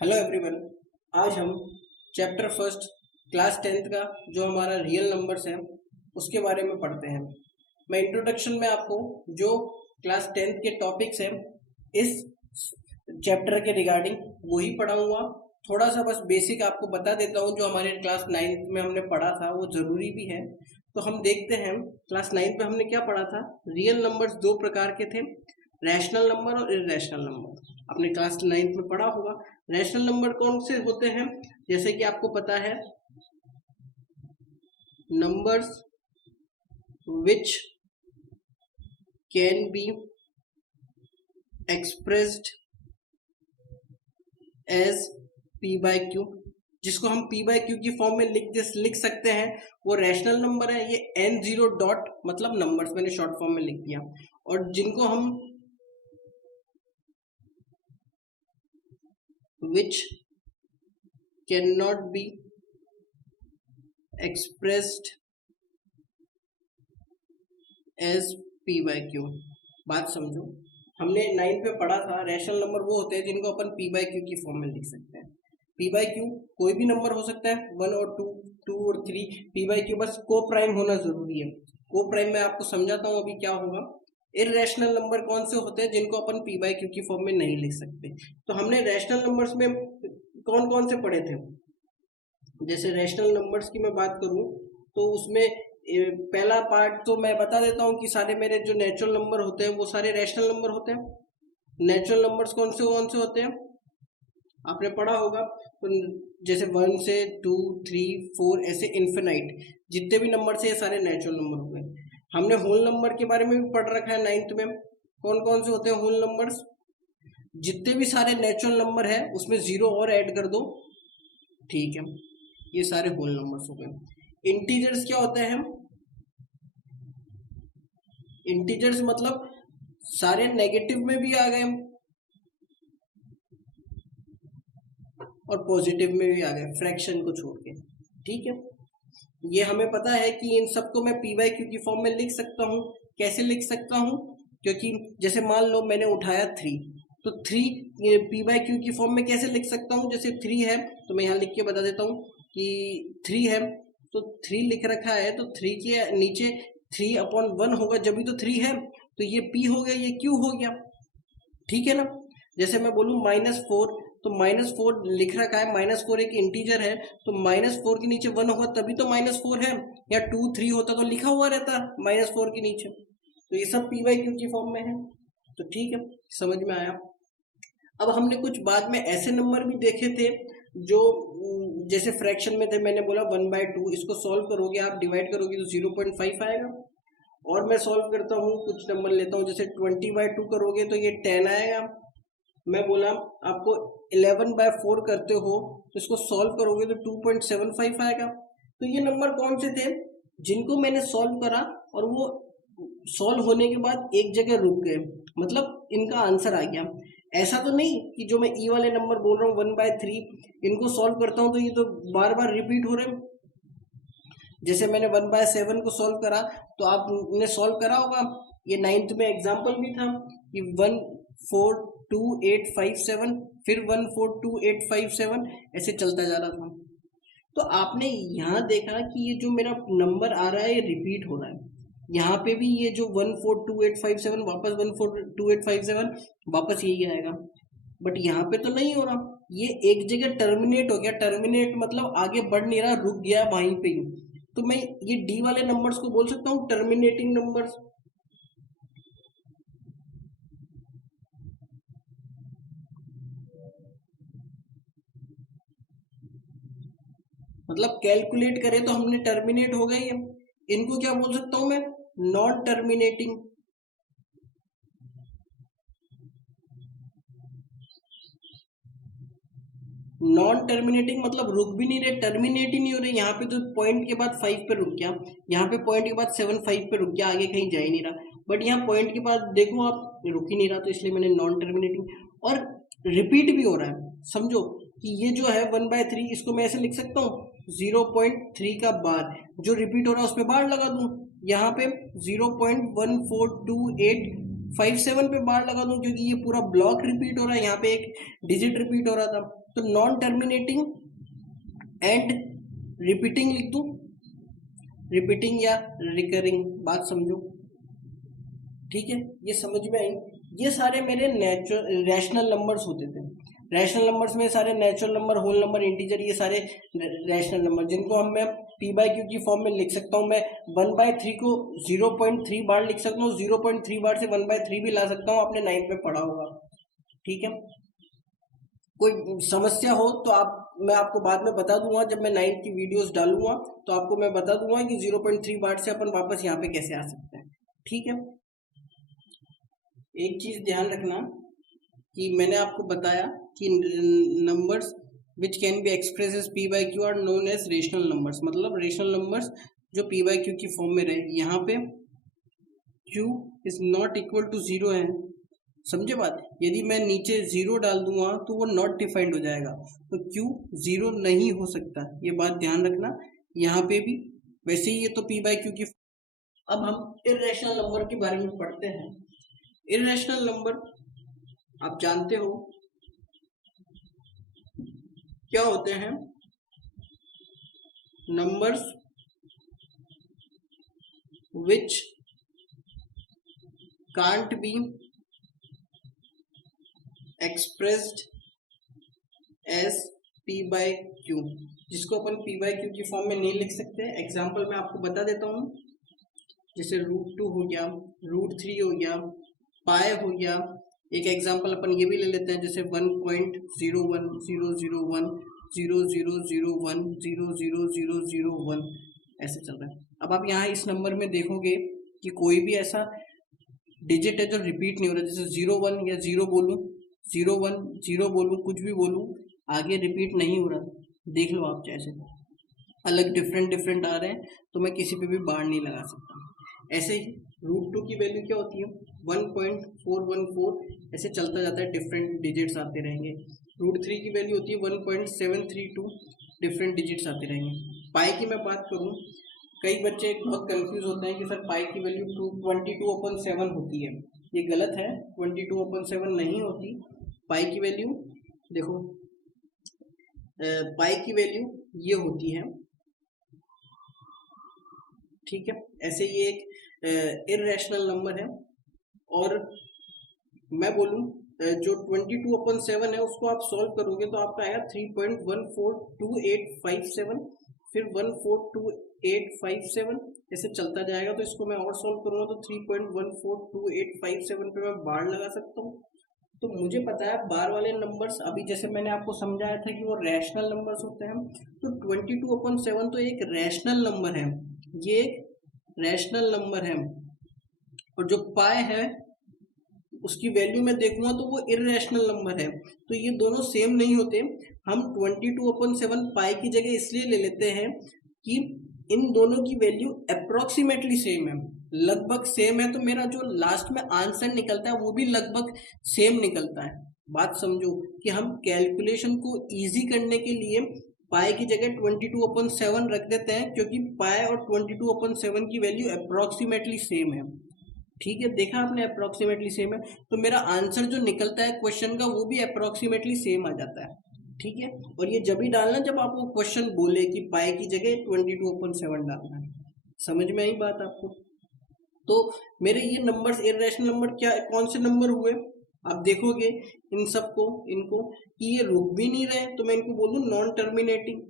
Hello everyone. आज हम chapter first class tenth का जो हमारा रियल नंबर्स है उसके बारे में पढ़ते हैं। मैं इंट्रोडक्शन में आपको जो क्लास टेंथ के टॉपिक्स हैं इस चैप्टर के रिगार्डिंग वही पढ़ाऊंगा। थोड़ा सा बस बेसिक आपको बता देता हूँ, जो हमारे क्लास नाइन्थ में हमने पढ़ा था वो ज़रूरी भी है। तो हम देखते हैं क्लास नाइन्थ में हमने क्या पढ़ा था। रियल नंबर्स दो प्रकार के थे, रैशनल नंबर और इरेशनल नंबर। आपने क्लास नाइन्थ में पढ़ा होगा। रैशनल नंबर कौन से होते हैं, जैसे कि आपको पता है, numbers which can be expressed as p by q, जिसको हम पी बाय क्यू की फॉर्म में लिख सकते हैं, वो रैशनल नंबर है। ये एन जीरो डॉट मतलब नंबर्स मैंने शॉर्ट फॉर्म में लिख दिया। और जिनको हम which cannot be expressed as p by q। बात समझो, हमने नाइन्थ में पढ़ा था रैशनल नंबर वो होते हैं जिनको अपन p by q की फॉर्म में लिख सकते हैं। p by q कोई भी नंबर हो सकता है, 1 और 2, 2 और 3। p by q बस को प्राइम होना जरूरी है। को प्राइम मैं आपको समझाता हूँ अभी क्या होगा। इररेशनल नंबर कौन से होते हैं जिनको अपन p by q की फॉर्म में नहीं लिख सकते। तो हमने रैशनल नंबर्स में कौन कौन से पढ़े थे। जैसे रैशनल नंबर्स की मैं बात करूं तो उसमें पहला पार्ट तो मैं बता देता हूं कि सारे मेरे जो नेचुरल नंबर होते हैं वो सारे रैशनल नंबर होते हैं। नेचुरल नंबर्स कौन से होते हैं आपने पढ़ा होगा। तो जैसे 1 से 2, 3, 4 ऐसे इन्फिनाइट जितने भी नंबर से ये सारे नेचुरल नंबर हो गए। हमने होल नंबर के बारे में भी पढ़ रखा है नाइन्थ में। कौन कौन से होते हैं होल नंबर्स, जितने भी सारे नेचुरल नंबर है उसमें जीरो और ऐड कर दो, ठीक है, ये सारे होल नंबर्स हो गए। इंटीजर्स क्या होते हैं, इंटीजर्स मतलब सारे नेगेटिव में भी आ गए और पॉजिटिव में भी आ गए, फ्रैक्शन को छोड़ के, ठीक है। ये हमें पता है कि इन सबको मैं पी बाई क्यू की फॉर्म में लिख सकता हूँ। कैसे लिख सकता हूँ, क्योंकि जैसे मान लो मैंने उठाया 3, तो 3 पी बाई क्यू की फॉर्म में कैसे लिख सकता हूँ। जैसे 3 है तो मैं यहाँ लिख के बता देता हूँ कि 3 है, तो 3 लिख रखा है, तो 3 के नीचे 3/1 होगा, जब भी तो 3 है, तो ये p हो गया, ये q हो गया, ठीक है ना। जैसे मैं बोलूँ -4, तो -4 लिख रखा है, -4 एक इंटीजर है, तो -4 के नीचे 1 होगा तभी तो -4 है, या 2, 3 होता तो लिखा हुआ रहता -4 के नीचे। तो ये सब पी बाई क्यू की फॉर्म में है, तो ठीक है, समझ में आया। अब हमने कुछ बाद में ऐसे नंबर भी देखे थे जो जैसे फ्रैक्शन में थे। मैंने बोला 1/2, इसको सॉल्व करोगे आप, डिवाइड करोगे तो 0.5 आएगा। और मैं सॉल्व करता हूँ, कुछ नंबर लेता हूँ, जैसे 20/2 करोगे तो ये 10 आएगा। मैं बोला आपको 11/4 करते हो तो इसको सॉल्व करोगे तो 2.75 आएगा। तो ये नंबर कौन से थे जिनको मैंने सॉल्व करा और वो सॉल्व होने के बाद एक जगह रुक गए, मतलब इनका आंसर आ गया। ऐसा तो नहीं कि जो मैं ई वाले नंबर बोल रहा हूँ 1/3, इनको सॉल्व करता हूँ तो ये तो बार बार रिपीट हो रहे हैं। जैसे मैंने 1/7 को सॉल्व करा तो आपने सॉल्व करा होगा, ये नाइन्थ में एग्जाम्पल भी था कि 142,857, फिर 142,857 ऐसे चलता जा रहा था। तो आपने यहाँ देखा कि ये जो मेरा नंबर आ रहा है ये रिपीट हो रहा है। यहाँ पे भी ये जो 142,857 वापस 142,857 वापस यही आएगा, बट यहाँ पे तो नहीं हो रहा, ये एक जगह टर्मिनेट हो गया। टर्मिनेट मतलब आगे बढ़ नहीं रहा, रुक गया वहीं पे ही। तो मैं ये डी वाले नंबर्स को बोल सकता हूँ टर्मिनेटिंग नंबर्स। मतलब कैलकुलेट करें तो हमने टर्मिनेट हो गए। इनको क्या बोल सकता हूं मैं, नॉन टर्मिनेटिंग। नॉन टर्मिनेटिंग मतलब रुक भी नहीं रहे, टर्मिनेट ही नहीं हो रहे। यहाँ पे तो पॉइंट के बाद 5 पे रुक गया, यहाँ पे पॉइंट के बाद 7, 5 पे रुक गया, आगे कहीं जा ही नहीं रहा। बट यहाँ पॉइंट के बाद देखो आप रुक ही नहीं रहा, तो इसलिए मैंने नॉन टर्मिनेटिंग। और रिपीट भी हो रहा है, समझो कि ये जो है 1/3, इसको मैं ऐसे लिख सकता हूँ 0.3 का बार, जो रिपीट हो रहा है उस पर बार लगा दूं। यहाँ पे 0.142,857 पे बार लगा दूं, क्योंकि ये पूरा ब्लॉक रिपीट हो रहा है, यहाँ पे एक डिजिट रिपीट हो रहा था। तो नॉन टर्मिनेटिंग एंड रिपीटिंग लिख दूं, रिपीटिंग या रिकरिंग, बात समझो, ठीक है, ये समझ में आई। ये सारे मेरे रैशनल नंबर्स होते थे। रैशनल नंबर्स में सारे natural number, whole number, integer, ये सारे रैशनल नंबर जिनको हम मैं पी बाई क्यू की फॉर्म में लिख सकता हूँ। मैं 1/3 को 0.3 बार लिख सकता हूँ, 0.3 बार से 1/3 भी ला सकता हूँ, आपने 9th में पढ़ा होगा, ठीक है। कोई समस्या हो तो मैं आपको बाद में बता दूंगा, जब मैं 9th की वीडियोस डालूंगा तो आपको मैं बता दूंगा कि 0.3 बार से अपन वापस यहाँ पे कैसे आ सकते हैं, ठीक है। एक चीज ध्यान रखना कि मैंने आपको बताया कि numbers which can be express as p by q are known as rational numbers, मतलब रेशनल नंबर्स जो पी बाई क्यू की फॉर्म में रहे। यहाँ पे q is not equal to 0 है, समझे बात। यदि मैं नीचे 0 डाल दूंगा तो वो नॉट डिफाइंड हो जाएगा, तो क्यू 0 नहीं हो सकता, ये बात ध्यान रखना। यहाँ पे भी वैसे ही ये तो पी बाई क्यू की। अब हम इर्रेशनल नंबर के बारे में पढ़ते हैं। इर्रेशनल नंबर आप जानते हो क्या होते हैं? Numbers which can't be expressed as p by q, जिसको अपन पी बाई क्यू की फॉर्म में नहीं लिख सकते। एग्जाम्पल मैं आपको बता देता हूँ, जैसे √2 हो गया, √3 हो गया, पाई हो गया। एक एग्जाम्पल अपन ये भी ले लेते हैं, जैसे 1.010010001000001 ऐसे चल रहा है। अब आप यहाँ इस नंबर में देखोगे कि कोई भी ऐसा डिजिट है जो रिपीट नहीं हो रहा, जैसे 01 या 0 बोलूँ, 01 0 बोलूँ, कुछ भी बोलूँ, आगे रिपीट नहीं हो रहा। देख लो आप, जैसे अलग डिफरेंट आ रहे हैं तो मैं किसी पे भी बार नहीं लगा सकता। ऐसे ही √2 की वैल्यू क्या होती है? 1.414, ऐसे चलता जाता है, डिफरेंट डिजिट्स आते रहेंगे। √3 की वैल्यू होती है 1.732, डिफरेंट डिजिट्स आते रहेंगे। पाई की मैं बात करूँ, कई बच्चे बहुत कंफ्यूज होते हैं कि सर पाई की वैल्यू 22/7 होती है। ये गलत है, 22/7 नहीं होती। पाई की वैल्यू देखो, पाई की वैल्यू ये होती है, ठीक है। ऐसे ये एक इर्रेशनल नंबर है। और मैं बोलूं जो 22/7 है उसको आप सॉल्व करोगे तो आपका आएगा 3.142857, फिर 142857, ऐसे चलता जाएगा। तो इसको मैं और सॉल्व करूंगा तो 3.142857 पे मैं बार लगा सकता हूँ। तो मुझे पता है बार वाले नंबर्स, अभी जैसे मैंने आपको समझाया था कि वो रैशनल नंबर्स होते हैं, तो 22/7 तो एक रैशनल नंबर है, ये एक रैशनल नंबर है। और जो पाई है उसकी वैल्यू में देखूंगा तो वो इर्रेशनल नंबर है, तो ये दोनों सेम नहीं होते। हम 22/7 पाई की जगह इसलिए ले लेते हैं कि इन दोनों की वैल्यू अप्रोक्सीमेटली सेम है, लगभग सेम है, तो मेरा जो लास्ट में आंसर निकलता है वो भी लगभग सेम निकलता है। बात समझो कि हम कैलकुलेशन को इजी करने के लिए पाई की जगह 22/7 रख देते हैं, क्योंकि पाई और 22/7 की वैल्यू अप्रोक्सीमेटली सेम है, ठीक है। देखा आपने, अप्रोक्सीमेटली सेम है, तो मेरा आंसर जो निकलता है क्वेश्चन का वो भी अप्रोक्सीमेटली सेम आ जाता है, ठीक है। और ये जब ही डालना जब आपको क्वेश्चन बोले कि पाई की जगह 22/7 डालना है। समझ में आई बात आपको? तो मेरे ये नंबर्स, इर्रेशनल नंबर क्या, कौन से नंबर हुए? आप देखोगे इन सबको, इनको, कि ये रुक भी नहीं रहे तो मैं इनको बोल दूं नॉन टर्मिनेटिंग,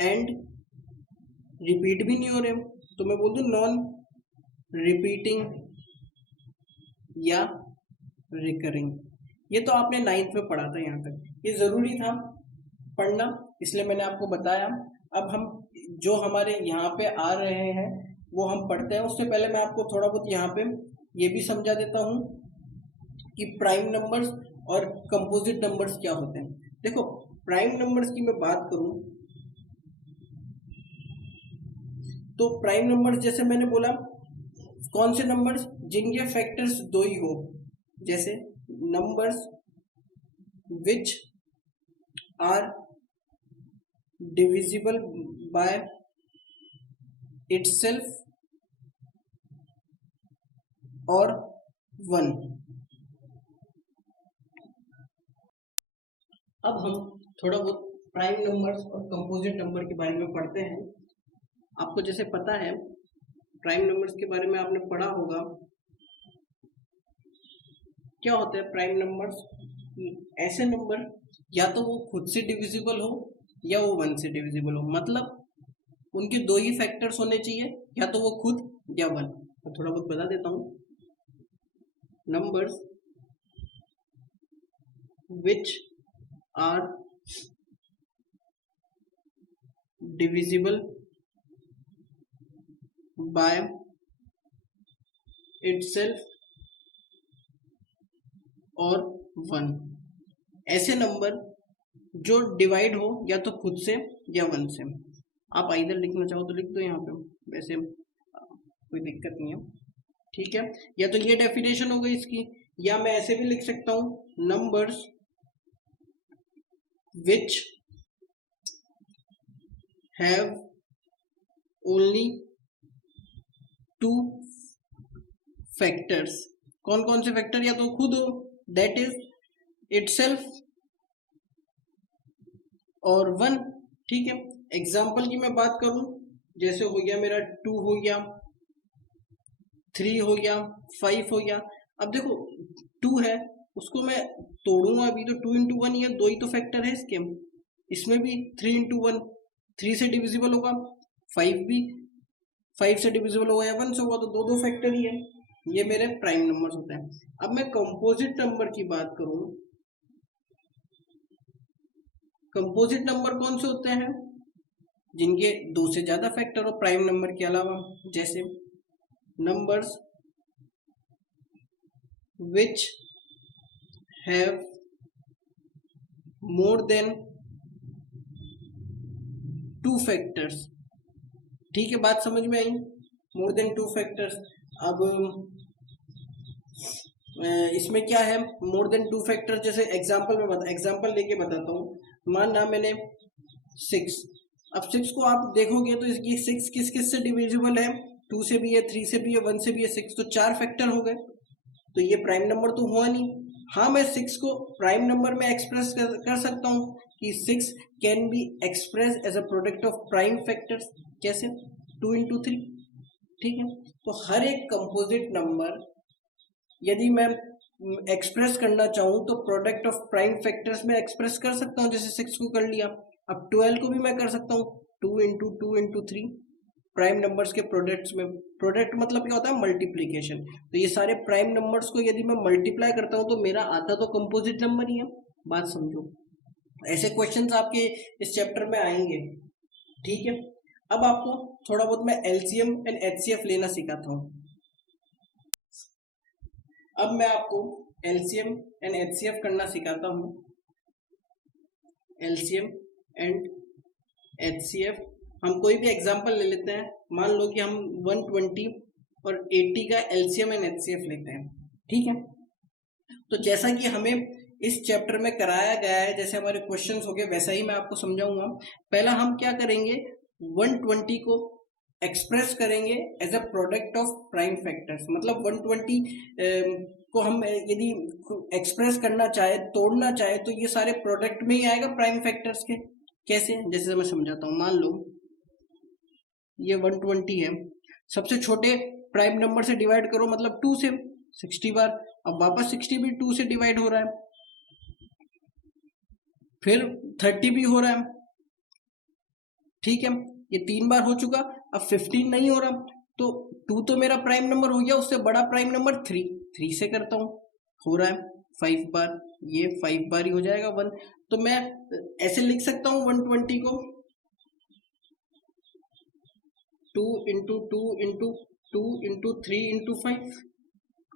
एंड रिपीट भी नहीं हो रहे तो मैं बोल दूं नॉन रिपीटिंग या रिकरिंग। ये तो आपने 9th में पढ़ा था, यहाँ तक ये जरूरी था पढ़ना, इसलिए मैंने आपको बताया। अब हम जो हमारे यहाँ पे आ रहे हैं वो हम पढ़ते हैं। उससे पहले मैं आपको थोड़ा बहुत यहाँ पे ये भी समझा देता हूँ कि प्राइम नंबर्स और कंपोजिट नंबर्स क्या होते हैं। देखो, प्राइम नंबर्स की मैं बात करूं तो प्राइम नंबर्स, जैसे मैंने बोला, कौन से नंबर्स जिनके फैक्टर्स 2 ही हो, जैसे numbers which are divisible by itself और 1, अब हम थोड़ा बहुत प्राइम नंबर्स और कंपोजिट नंबर के बारे में पढ़ते हैं। आपको जैसे पता है प्राइम नंबर्स के बारे में आपने पढ़ा होगा, क्या होता है प्राइम नंबर्स? ऐसे नंबर या तो वो खुद से डिविजिबल हो या वो 1 से डिविजिबल हो, मतलब उनके दो ही फैक्टर्स होने चाहिए, या तो वो खुद या 1। तो थोड़ा बहुत बता देता हूँ। Numbers which are divisible by itself और 1, ऐसे नंबर जो डिवाइड हो या तो खुद से या 1 से। आप इधर लिखना चाहो तो लिख दो यहाँ पे, वैसे कोई दिक्कत नहीं है, ठीक है। या तो ये डेफिनेशन हो गई इसकी, या मैं ऐसे भी लिख सकता हूँ numbers which have only 2 factors। कौन कौन से फैक्टर? या तो खुद हो, दैट इज itself और 1, ठीक है। एग्जाम्पल की मैं बात करूं, जैसे हो गया मेरा 2 हो गया, 3 हो गया, 5 हो गया। अब देखो 2 है, उसको मैं तोड़ूंगा अभी तो 2 इंटू 1, ये दो ही तो फैक्टर है इसके। इसमें भी 3 इंटू 1 3 से डिविजिबल होगा, 5 भी 5 से डिविजिबल होगा या 1 से होगा, तो दो दो फैक्टर ही है। ये मेरे प्राइम नंबर्स होते हैं। अब मैं कंपोजिट नंबर की बात करूं, कंपोजिट नंबर कौन से होते हैं? जिनके दो से ज्यादा फैक्टर हो प्राइम नंबर के अलावा, जैसे numbers which have more than 2 factors। ठीक है, बात समझ में आई? More than 2 factors. अब इसमें क्या है मोर देन 2 फैक्टर्स? जैसे एग्जांपल लेके बताता हूँ। मानना मैंने 6, अब 6 को आप देखोगे तो ये 6 किस किस से डिविजिबल है? 2 से भी है, 3 से भी है, 1 से भी है, 6 तो 4 फैक्टर हो गए, तो ये प्राइम नंबर तो हुआ नहीं। हाँ, मैं 6 को प्राइम नंबर में एक्सप्रेस कर सकता हूँ कि 6 can be express as a product of prime factors. कैसे? 2 इंटू 3, ठीक है। तो हर एक कंपोजिट नंबर यदि मैं एक्सप्रेस करना चाहूँ तो प्रोडक्ट ऑफ प्राइम फैक्टर्स में एक्सप्रेस कर सकता हूँ, जैसे 6 को कर लिया। अब 12 को भी मैं कर सकता हूँ 2 इंटू 3 प्राइम नंबर्स के प्रोडक्ट्स में। प्रोडक्ट मतलब क्या होता है? मल्टीप्लीकेशन। तो ये सारे प्राइम नंबर्स को यदि मैं मल्टीप्लाई करता हूँ तो मेरा आता तो कंपोजिट नंबर ही है। बात समझो, ऐसे क्वेश्चंस आपके इस चैप्टर में आएंगे, ठीक है। अब आपको थोड़ा बहुत मैं एलसीएम एंड एचसीएफ लेना सिखाता हूँ। अब मैं आपको एलसीएम एंड एचसीएफ करना सिखाता हूँ। एलसीएम एंड एचसीएफ, हम कोई भी एग्जांपल ले लेते हैं। मान लो कि हम 120 और 80 का एलसीएम एंड एचसीएफ लेते हैं, ठीक है। तो जैसा कि हमें इस चैप्टर में कराया गया है, जैसे हमारे क्वेश्चंस हो गए, वैसा ही मैं आपको समझाऊंगा। पहला हम क्या करेंगे, 120 को एक्सप्रेस करेंगे as a product of prime factors. मतलब 120 को हम यदि एक्सप्रेस करना चाहे, तोड़ना चाहे, तो ये सारे प्रोडक्ट में ही आएगा प्राइम फैक्टर्स के। कैसे? जैसे मैं समझाता हूँ। मान लो ये 120 है, सबसे छोटे प्राइम नंबर से डिवाइड करो, मतलब 2 से 60 बार। अब वापस 60 भी 2 से डिवाइड हो रहा है, फिर 30 भी हो रहा है, ठीक है। ये 3 बार हो चुका, अब 15 नहीं हो रहा, तो 2 तो मेरा प्राइम नंबर हो गया, उससे बड़ा प्राइम नंबर 3 से करता हूँ, हो रहा है 5 बार, ये 5 बार ही हो जाएगा 1। तो मैं ऐसे लिख सकता हूँ 120 को 2 इंटू 2 इंटू 2 इंटू 3 इंटू 5।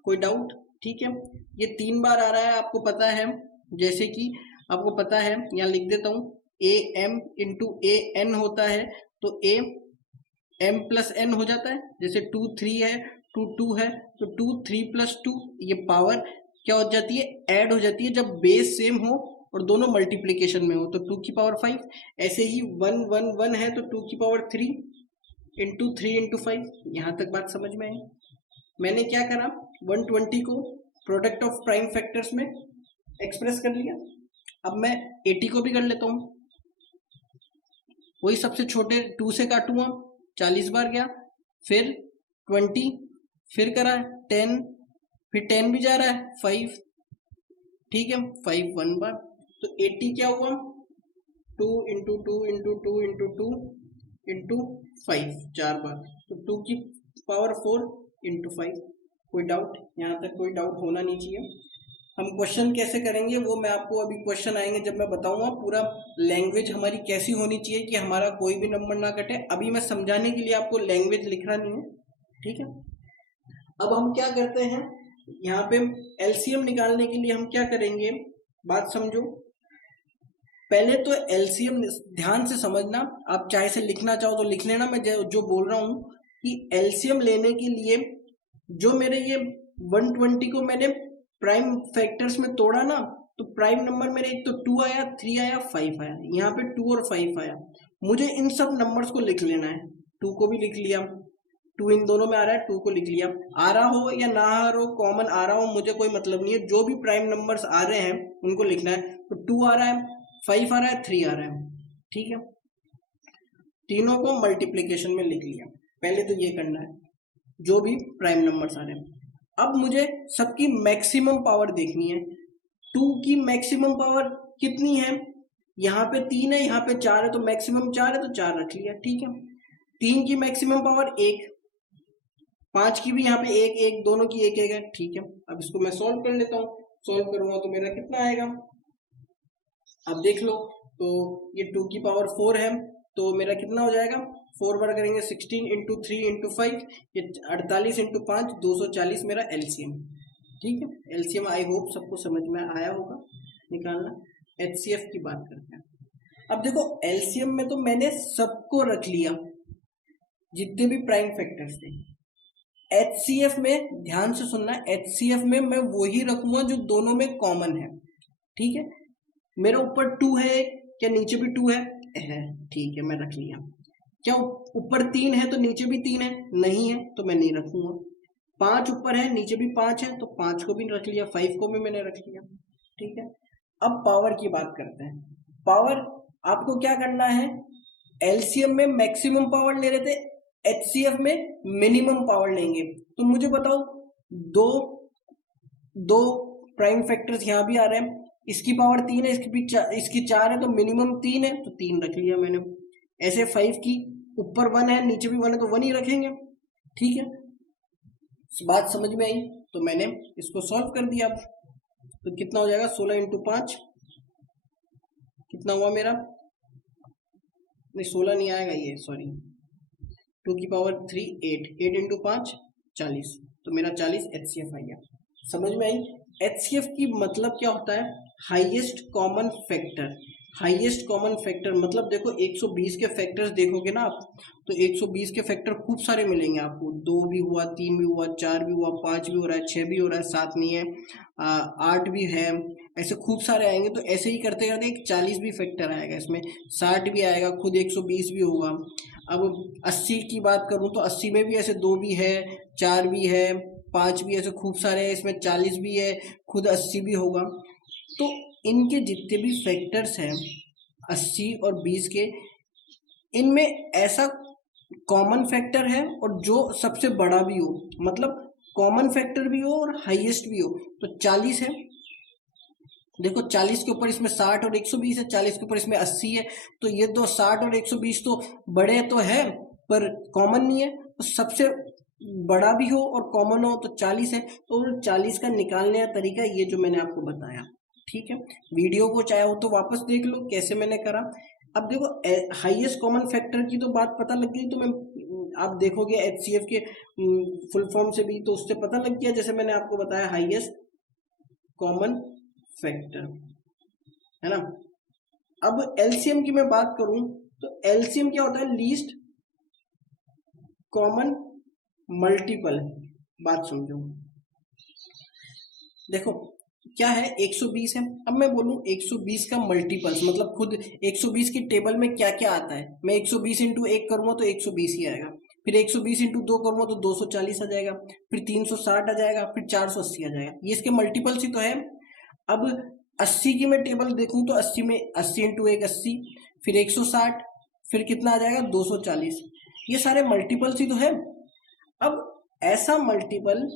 कोई डाउट? ठीक है, ये 3 बार आ रहा है, आपको पता है। जैसे कि आपको पता है, यहाँ लिख देता हूँ, a m into a n होता है, तो ए एम प्लस एन हो जाता है। जैसे 2 3 है, 2 2 है, तो 2 3 प्लस 2, ये पावर क्या हो जाती है? ऐड हो जाती है, जब बेस सेम हो और दोनों मल्टीप्लीकेशन में हो, तो 2 की पावर 5। ऐसे ही 1 1 1 है, तो 2 की पावर 3 इंटू 3 इंटू 5। यहाँ तक बात समझ में आई? मैंने क्या करा, 120 को प्रोडक्ट ऑफ प्राइम फैक्टर्स में एक्सप्रेस कर लिया। अब मैं 80 को भी कर लेता हूँ, वही सबसे छोटे 2 से काटूंगा, 40 बार गया, फिर 20, फिर करा 10, फिर 10 भी जा रहा है 5, ठीक है 5 1 बार, तो 80 क्या हुआ 2 इंटू 2 इंटू 2 इंटू 2 इंटू 5 4 बार, तो 2 की पावर 4 इंटू 5। कोई डाउट? यहाँ तक कोई डाउट होना नहीं चाहिए। हम क्वेश्चन कैसे करेंगे वो मैं आपको, अभी क्वेश्चन आएंगे जब मैं बताऊंगा पूरा लैंग्वेज हमारी कैसी होनी चाहिए कि हमारा कोई भी नंबर ना कटे। अभी मैं समझाने के लिए आपको लैंग्वेज लिखना नहीं है, ठीक है। अब हम क्या करते हैं, यहाँ पे एलसीएम निकालने के लिए हम क्या करेंगे, बात समझो। पहले तो एलसीएम ध्यान से समझना, आप चाहे से लिखना चाहो तो लिख लेना, मैं जो बोल रहा हूँ कि एलसीएम लेने के लिए जो मेरे ये 120 को मैंने प्राइम फैक्टर्स में तोड़ा ना, तो प्राइम नंबर मेरे एक तो 2 आया, 3 आया, 5 आया, यहाँ पे 2 और 5 आया। मुझे इन सब नंबर्स को लिख लेना है, 2 को भी लिख लिया, 2 इन दोनों में आ रहा है, 2 को लिख लिया, आ रहा हो या ना आ रहा हो, कॉमन आ रहा हो, मुझे कोई मतलब नहीं है, जो भी प्राइम नंबर्स आ रहे हैं उनको लिखना है। तो 2 आ रहा है, 5 आ रहा है, 3 आ रहा है, ठीक है, तीनों को मल्टीप्लीकेशन में लिख लिया। पहले तो ये करना है जो भी प्राइम नंबर्स आ रहे हैं। अब मुझे सबकी मैक्सिमम पावर देखनी है। 2 की मैक्सिमम पावर कितनी है, यहाँ पे 3 है, यहाँ पे 4 है, तो मैक्सिमम 4 है तो 4 रख लिया, ठीक है। 3 की मैक्सिमम पावर 1, 5 की भी यहाँ पे 1 1, दोनों की 1 1 है, ठीक है। अब इसको मैं सॉल्व कर लेता हूँ, सॉल्व करूंगा तो मेरा कितना आएगा, अब देख लो। तो ये 2 की पावर 4 है, तो मेरा कितना हो जाएगा, 4 बार करेंगे 16 इंटू 3 इंटू 5, ये 48 इंटू 5 240 मेरा एलसीएम, ठीक है। एलसीएम आई होप सबको समझ में आया होगा निकालना। एचसीएफ की बात करते हैं। अब देखो एलसीएम में तो मैंने सबको रख लिया जितने भी प्राइम फैक्टर्स थे। एचसीएफ में ध्यान से सुनना, एचसीएफ में मैं वही रखूंगा जो दोनों में कॉमन है, ठीक है। मेरा ऊपर 2 है, क्या नीचे भी 2 है, ठीक है मैं रख लिया। क्या ऊपर 3 है तो नीचे भी 3 है, नहीं है तो मैं नहीं रखूंगा। 5 ऊपर है, नीचे भी 5 है, तो 5 को भी रख लिया, 5 को भी मैंने रख लिया, ठीक है। अब पावर की बात करते हैं। पावर आपको क्या करना है, एलसीएम में मैक्सिमम पावर ले रहे थे, एचसीएफ में मिनिमम पावर लेंगे। तो मुझे बताओ, दो दो प्राइम फैक्टर्स यहाँ भी आ रहे हैं, इसकी पावर 3 है, इसकी 4 है, तो मिनिमम 3 है तो 3 रख लिया मैंने। ऐसे 5 की ऊपर 1 है, नीचे भी 1 है, तो 1 ही रखेंगे, ठीक है। बात समझ में आई? तो मैंने इसको सॉल्व कर दिया। तो कितना हो जाएगा, 16 इंटू 5 कितना हुआ मेरा, नहीं 16 नहीं आएगा ये, सॉरी, 2 की पावर 3 8, 8 इंटू 5 40, तो मेरा 40 एचसीएफ आ गया। समझ में आई? एचसीएफ की मतलब क्या होता है, highest common factor. Highest common factor मतलब देखो 120 के फैक्टर्स देखोगे ना आप, तो 120 के फैक्टर खूब सारे मिलेंगे आपको। 2 भी हुआ, 3 भी हुआ, 4 भी हुआ, 5 भी हो रहा है, 6 भी हो रहा है, 7 नहीं है, 8 भी है, ऐसे खूब सारे आएंगे। तो ऐसे ही करते करते एक 40 भी फैक्टर आएगा इसमें, 60 भी आएगा, खुद 120 भी होगा। अब 80 की बात करूं तो 80 में भी ऐसे 2 भी है, 4 भी है, 5 भी, ऐसे खूब सारे हैं, इसमें 40 भी है, खुद 80 भी होगा। तो इनके जितने भी फैक्टर्स हैं 80 और 20 के, इनमें ऐसा कॉमन फैक्टर है और जो सबसे बड़ा भी हो, मतलब कॉमन फैक्टर भी हो और हाईएस्ट भी हो, तो 40 है। देखो 40 के ऊपर इसमें 60 और 120 है, 40 के ऊपर इसमें 80 है, तो ये दो 60 और 120 तो बड़े तो है पर कॉमन नहीं है। तो सबसे बड़ा भी हो और कॉमन हो तो 40 है। तो 40 का निकालने का तरीका ये जो मैंने आपको बताया, ठीक है। वीडियो को चाहे हो तो वापस देख लो कैसे मैंने करा। अब देखो हाईएस्ट कॉमन फैक्टर की तो बात पता लग गई, तो मैं आप देखोगे एचसीएफ के फुल फॉर्म से भी तो उससे पता लग गया, जैसे मैंने आपको बताया हाईएस्ट कॉमन फैक्टर, है ना। अब एलसीएम की मैं बात करूं तो एलसीएम क्या होता है, लीस्ट कॉमन मल्टीपल। बात समझो, देखो क्या है 120 है, अब मैं बोलूं 120 का मल्टीपल्स, मतलब खुद 120 की टेबल में क्या क्या आता है, मैं 120 इंटू 1 करूंगा तो 120 ही आएगा, फिर 120 इंटू 2 करूंगा तो 240 आ जाएगा, फिर 360 आ जाएगा, फिर 480 आ जाएगा, ये इसके मल्टीपल्स ही तो है। अब 80 की मैं टेबल देखूं तो 80 में 80 इंटू 1 80, फिर 160, फिर कितना आ जाएगा 240। ये सारे मल्टीपल्स ही तो है। अब ऐसा मल्टीपल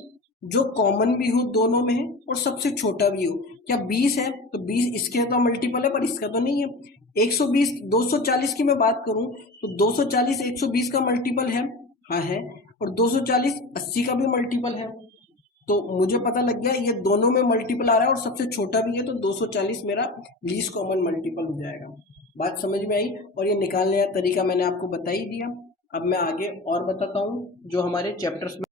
जो कॉमन भी हो दोनों में है और सबसे छोटा भी हो। क्या 20 है तो 20 इसके तो मल्टीपल है पर इसका तो नहीं है। 120 240 की मैं बात करूं तो 240 120 का मल्टीपल है, हाँ है, और 240 80 का भी मल्टीपल है। तो मुझे पता लग गया ये दोनों में मल्टीपल आ रहा है और सबसे छोटा भी है, तो 240 मेरा लीस्ट कॉमन मल्टीपल हो जाएगा। बात समझ में आई? और ये निकालने का तरीका मैंने आपको बता ही दिया। अब मैं आगे और बताता हूँ जो हमारे चैप्टर्स में।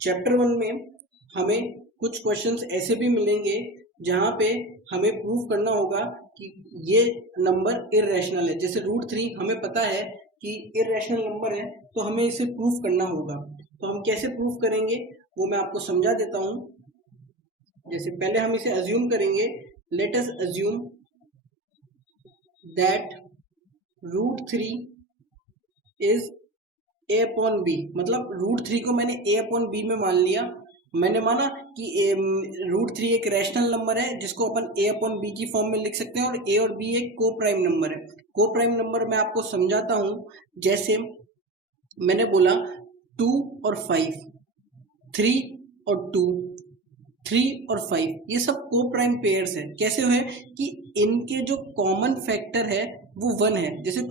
चैप्टर 1 में हमें कुछ क्वेश्चंस ऐसे भी मिलेंगे जहाँ पे हमें प्रूव करना होगा कि ये नंबर इररेशनल है। जैसे √3 हमें पता है कि इररेशनल नंबर है, तो हमें इसे प्रूव करना होगा। तो हम कैसे प्रूव करेंगे वो मैं आपको समझा देता हूँ। जैसे पहले हम इसे अज्यूम करेंगे, let us assume that √3 is a upon b. मतलब √3 को मैंने a अपॉन बी में मान लिया। मैंने माना कि √3 एक रैशनल नंबर है जिसको अपन a अपॉन बी की फॉर्म में लिख सकते हैं, और a और b एक को प्राइम नंबर है। को प्राइम नंबर मैं आपको समझाता हूँ। जैसे मैंने बोला 2 और 5, 3 और 2, 3 और 5, ये सब को प्राइम पेयर्स है। कैसे हुए कि इनके जो कॉमन फैक्टर है वो 1 है। जैसे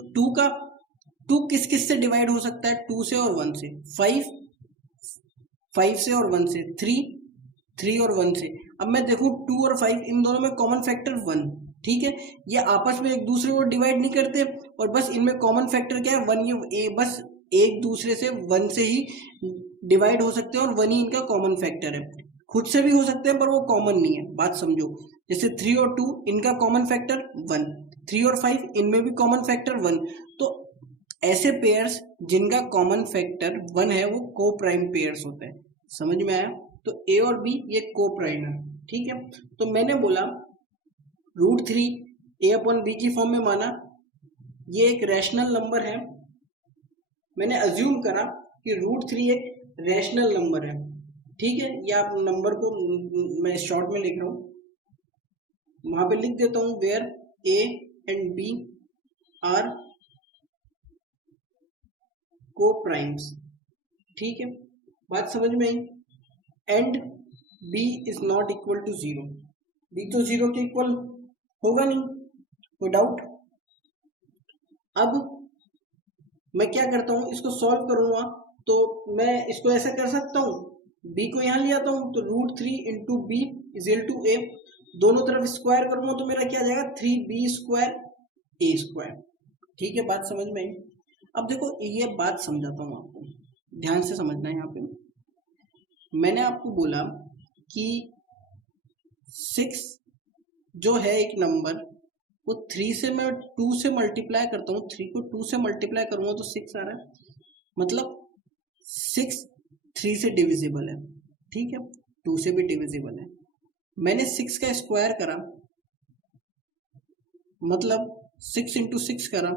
2 किस किस से डिवाइड हो सकता है? 2 से और 1 से। 5 से और 1 से। 3 और 1 से। अब मैं देखूं 2 और 5 इन दोनों में कॉमन फैक्टर 1, ठीक है। ये आपस में एक दूसरे को डिवाइड नहीं करते, और बस इनमें कॉमन फैक्टर क्या है? 1। ये बस एक दूसरे से 1 से ही डिवाइड हो सकते हैं और 1 ही इनका कॉमन फैक्टर है। खुद से भी हो सकते हैं पर वो कॉमन नहीं है। बात समझो। जैसे 3 और 2 इनका कॉमन फैक्टर 1, 3 और 5 इनमें भी कॉमन फैक्टर 1। तो ऐसे पेयर्स जिनका कॉमन फैक्टर 1 है वो को प्राइम पेयर्स होते हैं। समझ में आया? तो ए और बी ये को प्राइम है, ठीक है। तो मैंने बोला √3 a अपॉन बी की फॉर्म में माना, ये एक रैशनल नंबर है। मैंने अज्यूम करा कि √3 एक रैशनल नंबर है, ठीक है। ये आप नंबर को मैं शॉर्ट में लिख रहा हूँ, वहां पे लिख देता हूँ where a and b are coprimes, ठीक है। बात समझ में आई? And b is not equal to 0। b तो 0 के इक्वल होगा नहीं, कोई डाउट? अब मैं क्या करता हूँ, इसको सॉल्व करूंगा तो मैं इसको ऐसा कर सकता हूँ, b को यहाँ ले आता हूँ तो √3 into b is equal to a। दोनों तरफ स्क्वायर करूंगा तो मेरा क्या जाएगा? 3b² a², ठीक है। बात समझ में आई? अब देखो ये बात समझाता हूँ आपको, ध्यान से समझना है। यहाँ पे मैंने आपको बोला कि 6 जो है एक नंबर, वो 3 से मैं 2 से मल्टीप्लाई करता हूँ। 3 को 2 से मल्टीप्लाई करूंगा तो 6 आ रहा है। मतलब 6 3 से डिविजिबल है, ठीक है, 2 से भी डिविजिबल है। मैंने 6 का स्क्वायर करा, मतलब 6 इंटू 6 करा,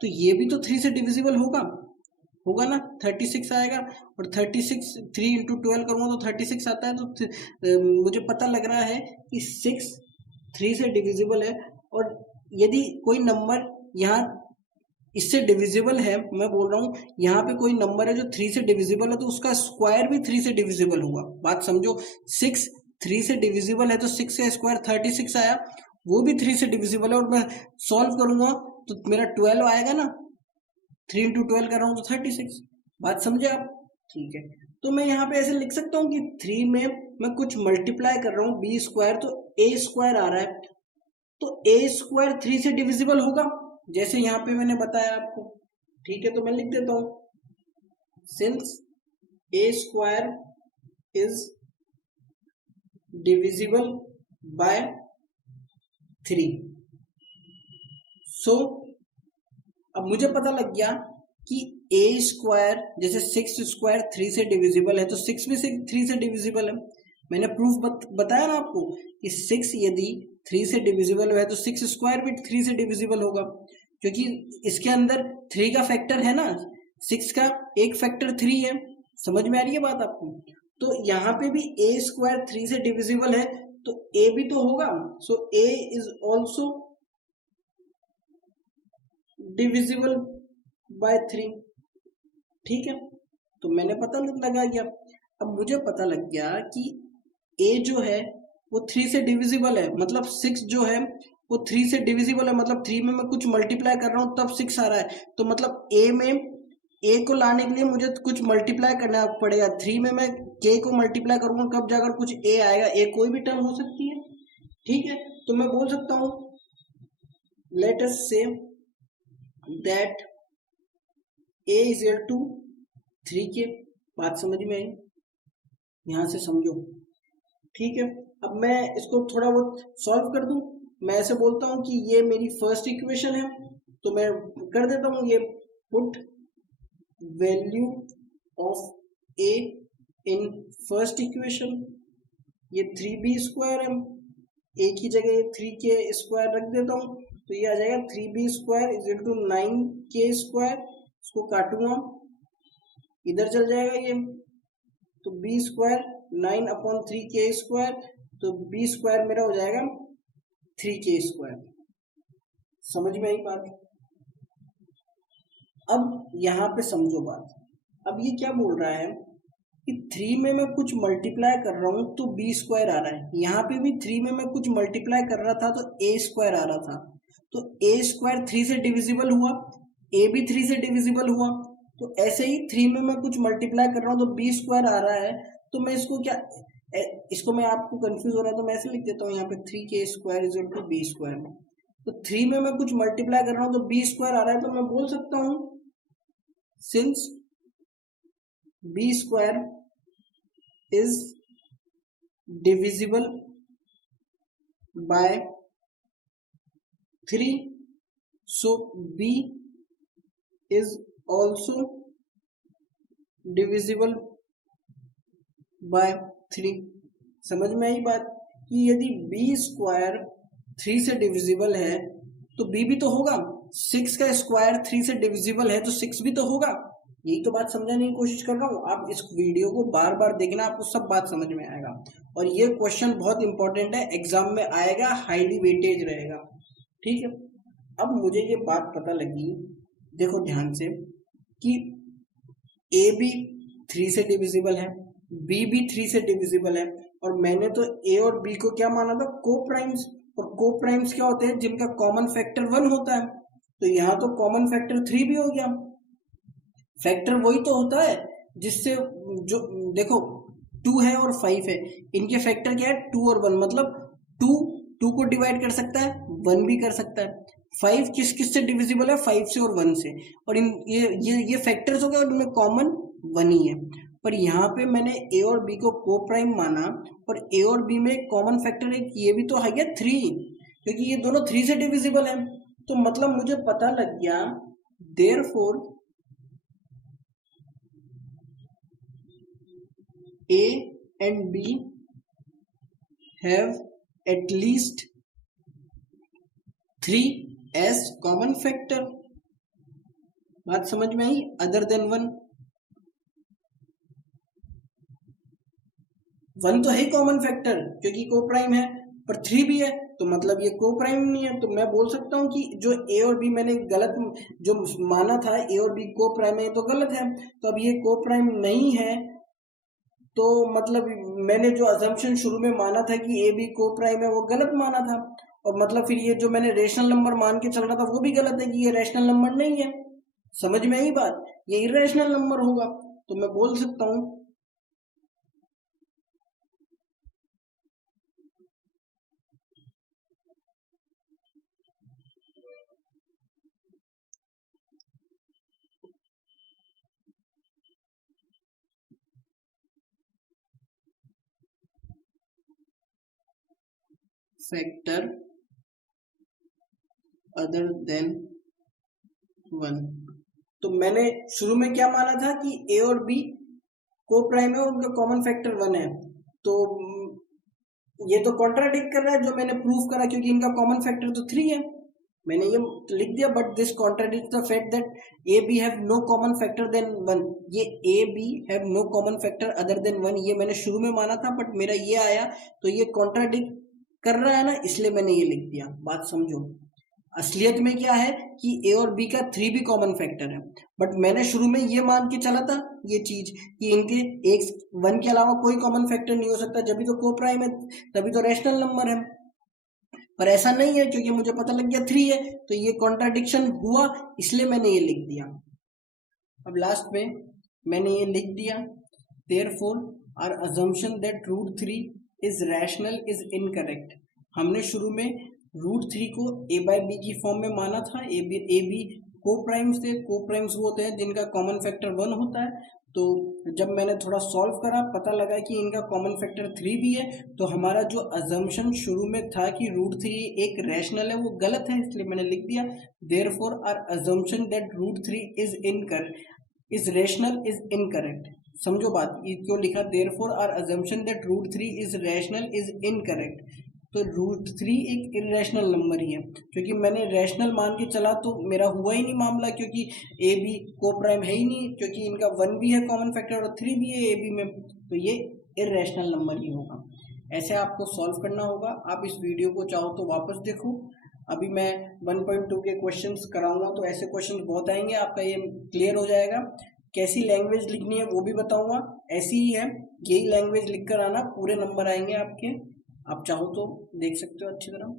तो ये भी तो 3 से डिविजिबल होगा ना, 36 आएगा। और 36 3 इंटू 12 करूँगा तो 36 आता है। तो मुझे पता लग रहा है कि 6 3 से डिविजिबल है। और यदि कोई नंबर यहाँ इससे डिविजिबल है, मैं बोल रहा हूँ यहाँ पे कोई नंबर है जो 3 से डिविजिबल है, तो उसका स्क्वायर भी 3 से डिविजिबल होगा। बात समझो। 6 3 से डिविजिबल है तो 6 का स्क्वायर 36 आया, वो भी 3 से डिविजिबल है। और मैं सॉल्व करूंगा तो मेरा 12 आएगा ना, 3 इंटू 12 कर रहा हूँ तो 36। बात समझे आप? ठीक है। तो मैं यहाँ पे ऐसे लिख सकता हूँ कि 3 में मैं कुछ मल्टीप्लाई कर रहा हूँ b² तो a² आ रहा है, तो a² 3 से डिविजिबल होगा, जैसे यहाँ पे मैंने बताया आपको, ठीक है। तो मैं लिख देता हूँ since a² is divisible by 3, सो अब मुझे पता लग गया कि a² जैसे 6² 3 से डिविजिबल है तो 6 भी 3 से डिविजिबल है। मैंने प्रूफ बताया ना आपको कि 6 यदि 3 से डिविजिबल है तो 6² भी 3 से डिविजिबल होगा, क्योंकि इसके अंदर 3 का फैक्टर है ना, 6 का एक फैक्टर 3 है। समझ में आ रही है बात आपको? तो यहाँ पे भी a² 3 से डिविजिबल है, तो ए भी तो होगा, सो ए इज ऑल्सो डिविजिबल बाय 3। ठीक है, तो मैंने पता लगा गया। अब मुझे पता लग गया कि ए जो है वो 3 से डिविजिबल है, मतलब 6 जो है वो 3 से डिविजिबल है, मतलब 3 में मैं कुछ मल्टीप्लाई कर रहा हूँ तब 6 आ रहा है। तो मतलब ए में ए को लाने के लिए मुझे कुछ मल्टीप्लाई करना पड़ेगा। 3 में मैं के को मल्टीप्लाई करूंगा कब जाकर कुछ ए आएगा। ए कोई भी टर्म हो सकती है। ठीक है, तो मैं बोल सकता हूं let us say that a is equal to 3 k. बात समझ में आई? यहां से समझो। ठीक है, अब मैं इसको थोड़ा बहुत सॉल्व कर दूं। मैं ऐसे बोलता हूं कि ये मेरी फर्स्ट इक्वेशन है, तो मैं कर देता हूं ये put value of A in first equation. ये 3b² है, ए की जगह 3k² रख देता हूं, तो ये आ जाएगा 3b² is equal to 9k²। इसको काटूंगा, इधर चल जाएगा ये, तो b² 9/3k², तो b² मेरा हो जाएगा 3k²। समझ में आई बात? अब यहाँ पे समझो बात। अब ये क्या बोल रहा है कि 3 में मैं कुछ मल्टीप्लाई कर रहा हूं तो b² आ रहा है। यहाँ पे भी 3 में मैं कुछ मल्टीप्लाई कर रहा था तो a² आ रहा था। तो a² 3 से डिविजिबल हुआ, a भी 3 से डिविजिबल हुआ। तो ऐसे ही 3 में मैं कुछ मल्टीप्लाई कर रहा हूँ तो b² आ रहा है। तो मैं इसको क्या, इसको मैं आपको कंफ्यूज हो रहा है तो मैं ऐसे लिख देता हूँ यहाँ पे 3k² is equal to b²। तो 3 में मैं कुछ मल्टीप्लाई कर रहा हूँ तो b² आ रहा है, तो मैं बोल सकता हूँ since b² is divisible by 3, so b is also divisible by 3। समझ में आई बात कि यदि b² 3 से डिविजिबल है तो b भी तो होगा। 6 का स्क्वायर 3 से डिविजिबल है तो 6 भी तो होगा। यही तो बात समझाने की कोशिश कर रहा हूँ। आप इस वीडियो को बार बार देखना, आपको सब बात समझ में आएगा। और ये क्वेश्चन बहुत इंपॉर्टेंट है, एग्जाम में आएगा, हाईली वेटेज रहेगा। ठीक है, अब मुझे ये बात पता लगी, देखो ध्यान से, कि ए भी 3 से डिविजिबल है, बी भी 3 से डिविजिबल है, और मैंने तो ए और बी को क्या माना था, को प्राइम्स। और को प्राइम्स क्या होते हैं, जिनका कॉमन फैक्टर 1 होता है। तो यहाँ तो कॉमन फैक्टर 3 भी हो गया। फैक्टर वही तो होता है जिससे, जो देखो 2 है और 5 है, इनके फैक्टर क्या है, 2 और 1। मतलब 2 को डिवाइड कर सकता है, 1 भी कर सकता है। 5 किस किस से डिविजिबल है, 5 से और 1 से। और इन ये फैक्टर्स हो गए और इनमें कॉमन 1 ही है। पर यहाँ पे मैंने ए और बी को को प्राइम माना, और ए और बी में कॉमन फैक्टर है, ये भी तो है 3, क्योंकि ये दोनों 3 से डिविजिबल है। तो मतलब मुझे पता लग गया, therefore A and B have at least 3 as common factor। बात समझ में आई? अदर देन 1 तो है कॉमन फैक्टर क्योंकि को प्राइम है, पर 3 भी है, तो मतलब ये को प्राइम नहीं है। तो मैं बोल सकता हूँ कि जो ए और बी मैंने गलत जो माना था, ए और बी को प्राइम है, तो गलत है। तो अब ये को प्राइम नहीं है, तो मतलब मैंने जो अजम्पशन शुरू में माना था कि ए बी को प्राइम है, वो गलत माना था। और मतलब फिर ये जो मैंने रेशनल नंबर मान के चल रहा था वो भी गलत है कि ये रैशनल नंबर नहीं है। समझ में आई बात? ये इरेशनल नंबर होगा। तो मैं बोल सकता हूं फैक्टर अदर देन 1। तो मैंने शुरू में क्या माना था कि ए और बी को प्राइम है और उनका कॉमन फैक्टर 1 है। तो ये तो कॉन्ट्राडिक्ट कर रहा है जो मैंने प्रूफ करा, क्योंकि इनका कॉमन फैक्टर तो 3 है। मैंने ये लिख दिया, but this contradict the fact that a b have no common factor then 1। ये a b have no common factor other than 1, ये मैंने शुरू में माना था, बट मेरा ये आया तो ये कॉन्ट्राडिक्ट कर रहा है ना, इसलिए मैंने ये लिख दिया। बात समझो, असलियत में क्या है कि ए और बी का 3 भी कॉमन फैक्टर है, बट मैंने शुरू में ये मान के चला था ये चीज कि इनके एक 1 के अलावा कोई कॉमन फैक्टर नहीं हो सकता, जब भी तो को प्राइम है, तभी तो रैशनल नंबर है। पर ऐसा नहीं है, क्योंकि मुझे पता लग गया 3 है, तो ये कॉन्ट्राडिक्शन हुआ, इसलिए मैंने ये लिख दिया। अब लास्ट में मैंने ये लिख दिया, therefore our assumption that √3 is rational is incorrect. हमने शुरू में √3 को ए बाय बी की फॉर्म में माना था। ए बी को प्राइम्स थे, को प्राइम्स वो होते हैं जिनका कॉमन फैक्टर 1 होता है। तो जब मैंने थोड़ा सॉल्व करा, पता लगा कि इनका कॉमन फैक्टर 3 भी है, तो हमारा जो अजम्पशन शुरू में था कि √3 एक रैशनल है, वो गलत है, इसलिए मैंने लिख दिया therefore our assumption that √3 is rational is incorrect. समझो बात, ये क्यों लिखा, therefore our assumption that √3 is rational is incorrect. तो √3 एक इरेशनल नंबर ही है, क्योंकि मैंने रैशनल मान के चला तो मेरा हुआ ही नहीं मामला, क्योंकि ए बी को प्राइम है ही नहीं, क्योंकि इनका 1 भी है कॉमन फैक्टर और 3 भी है ए बी में, तो ये इरेशनल नंबर ही होगा। ऐसे आपको सॉल्व करना होगा। आप इस वीडियो को चाहो तो वापस देखो, अभी मैं 1.2 के क्वेश्चंस कराऊंगा, तो ऐसे क्वेश्चंस बहुत आएंगे, आपका ये क्लियर हो जाएगा। कैसी लैंग्वेज लिखनी है वो भी बताऊंगा, ऐसी ही है, यही लैंग्वेज लिख कर आना, पूरे नंबर आएंगे आपके। आप चाहो तो देख सकते हो अच्छी तरह।